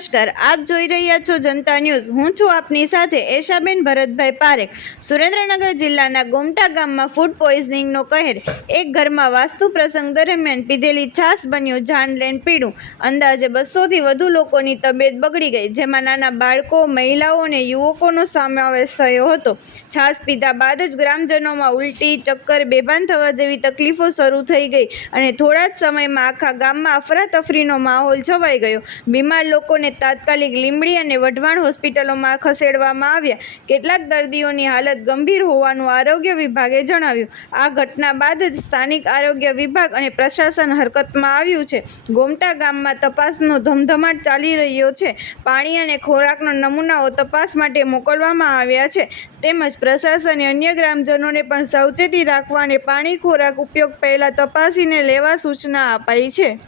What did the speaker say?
નમસ્કાર, આપ જોઈ રહ્યા છો જનતા ન્યૂઝ. હું છું આપની સાથે એશાબેન ભરતભાઈ પારેખ. સુરેન્દ્રનગર જિલ્લાના ગોમટા ગામમાં ફૂડ પોઈઝનિંગનો કહેર એક ઘરમાં વાસ્તુ પ્રસંગ દરમિયાન પીધેલી છાશ બન્યું જાનલેન પીડું. અંદાજે બસોથી વધુ લોકોની તબિયત બગડી ગઈ, જેમાં નાના બાળકો, મહિલાઓ અને યુવકોનો સમાવેશ થયો હતો. છાશ પીધા બાદ જ ગ્રામજનોમાં ઉલટી, ચક્કર, બેભાન થવા જેવી તકલીફો શરૂ થઈ ગઈ અને થોડા જ સમયમાં આખા ગામમાં અફરાતફરીનો માહોલ છવાઈ ગયો. બીમાર લોકોને તાત્કાલિક લીંબડી અને વઢવાણ હોસ્પિટલોમાં ખસેડવામાં આવ્યા. કેટલાક દર્દીઓની હાલત ગંભીર હોવાનું આરોગ્ય વિભાગે જણાવ્યું. આ ઘટના બાદ જ સ્થાનિક આરોગ્ય વિભાગ અને પ્રશાસન હરકતમાં આવ્યું છે. ગોમટા ગામમાં તપાસનો ધમધમાટ ચાલી રહ્યો છે. પાણી અને ખોરાકના નમૂનાઓ તપાસ માટે મોકલવામાં આવ્યા છે. તેમજ પ્રશાસને અન્ય ગ્રામજનોને પણ સાવચેતી રાખવા અને પાણી ખોરાક ઉપયોગ પહેલાં તપાસીને લેવા સૂચના અપાઈ છે.